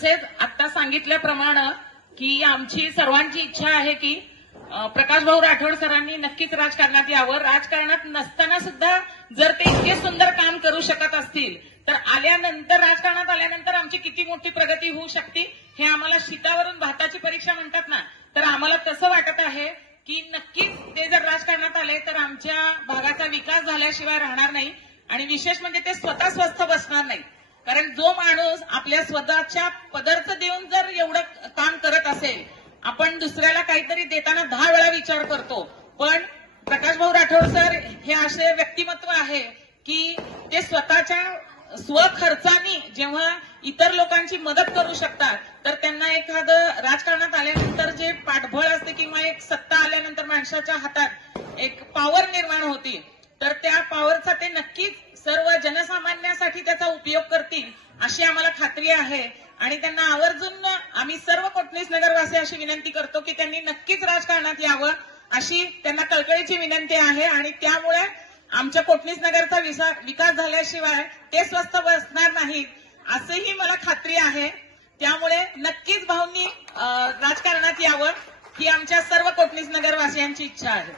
तसेच आता सांगितल्याप्रमाणे की आमची सर्वांची इच्छा आहे की प्रकाश भाऊ राठोड सरांनी नक्कीच राजकारणात यावं। राजकारणात नसताना सुद्धा जर ते इतके सुंदर काम करू शकत असतील तर आल्यानंतर राजकारणात आल्यानंतर आमची किती मोठी प्रगती होऊ शकते हे आम्हाला शीतावरून भाताची परीक्षा म्हणतात ना, तर आम्हाला तसं वाटत आहे की नक्कीच ते जर राजकारणात आले तर आमच्या भागाचा विकास झाल्याशिवाय राहणार नाही। आणि विशेष म्हणजे ते स्वतः स्वस्थ बसणार नाही, कारण जो माणूस आपल्या स्वतःच्या पदरचं देऊन जर एवढं काम करत असेल, आपण दुसऱ्याला काहीतरी देताना 10 वेळा विचार करतो, पण प्रकाश भाऊ राठोड सर हे असे व्यक्तिमत्व आहे की ते स्वतःच्या स्वखर्चानी जेव्हा इतर लोकांची मदत करू शकतात तर त्यांना एखादं राजकारणात आल्यानंतर जे पाठबळ असते किंवा एक सत्ता आल्यानंतर माणसाच्या हातात एक पॉवर निर्माण होती, तर त्या पॉवरचा ते नक्कीच सर्व जनसामान्यासाठी त्याचा उपयोग करतील अशी आम्हाला खात्री आहे। आणि त्यांना आवर्जून आम्ही सर्व कोटणीस नगरवासी अशी विनंती करतो की त्यांनी नक्कीच राजकारणात यावं अशी त्यांना कळकळीची विनंती आहे। आणि त्यामुळे आमच्या कोटणीस नगरचा विकास झाल्याशिवाय ते स्वस्थ बसणार नाहीत असंही मला खात्री आहे। त्यामुळे नक्कीच भाऊंनी राजकारणात यावं ही आमच्या सर्व कोटणीस नगरवासियांची इच्छा आहे।